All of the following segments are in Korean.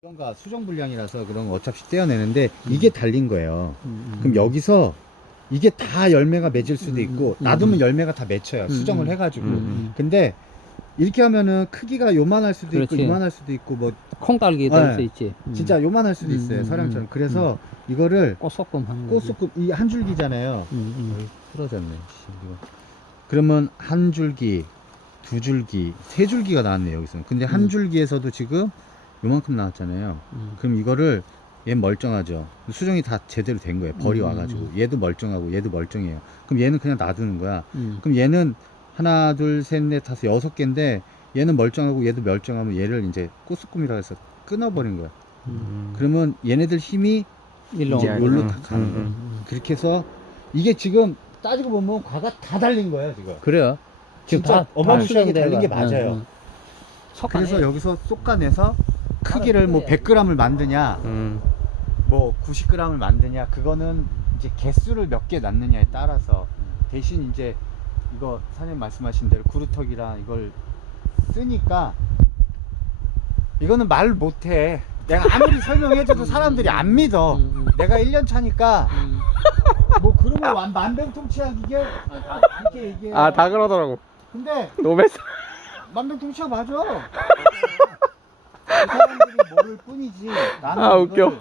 수정과 수정 불량이라서 그런 거 어차피 떼어내는데 이게 달린 거예요. 음, 그럼 여기서 이게 다 열매가 맺을 수도 음, 있고 음, 놔두면 음. 열매가 다 맺혀요. 수정을 음, 해가지고. 음. 근데 이렇게 하면은 크기가 요만할 수도 있고 그렇지. 요만할 수도 있고 뭐 콩딸기 네. 될수 있지. 음. 진짜 요만할 수도 음, 있어요. 음, 서량처럼. 음, 그래서 이거를 꽃소금 거지. 꽃소금 이 한 줄기잖아요. 음, 음. 풀어졌네. 씨, 이거. 그러면 한 줄기, 두 줄기, 세 줄기가 나왔네요 여기서. 근데 한 음. 줄기에서도 지금 요만큼 나왔잖아요. 음. 그럼 이거를 얘 멀쩡하죠. 수정이 다 제대로 된 거예요. 벌이 음, 와가지고 음. 얘도 멀쩡하고 얘도 멀쩡해요. 그럼 얘는 그냥 놔두는 거야. 음. 그럼 얘는 하나, 둘, 셋, 넷, 다섯, 여섯 개인데 얘는 멀쩡하고 얘도 멀쩡하면 얘를 이제 꽃수꿈이라고 해서 끊어버린 거야. 음. 그러면 얘네들 힘이 일로 이제. 여기로 음, 다 가는 음, 거야. 음. 그렇게 해서 이게 지금 따지고 보면 과가 다 달린 거예요 지금. 그래요. 지금 진짜 다 어마무시하게 수정이 달린 게 돼가. 맞아요. 응, 응. 섞어내. 그래서 여기서 쏙가내서 크기를 뭐 100g을 만드냐 음. 뭐 90g을 만드냐 그거는 이제 개수를 몇 개 낳느냐에 따라서 대신 이제 이거 사장님 말씀하신 대로 구루턱이랑 이걸 쓰니까 이거는 말 못해 내가 아무리 설명해줘도 사람들이 안 믿어 음, 음. 내가 1년 차니까 음. 뭐 그러면 완- 만병통치약 이게 이렇게 얘기해 아, 다 그러더라고. 근데 노베스. 만병통치약 맞아 그 사람들이 모를 뿐이지 나는 아, 웃겨.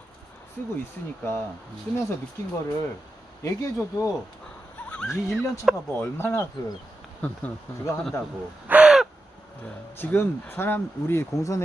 쓰고 있으니까 쓰면서 느낀 거를 얘기해줘도 이 1년 차가 뭐 얼마나 그 그거 한다고 지금 사람 우리 공선에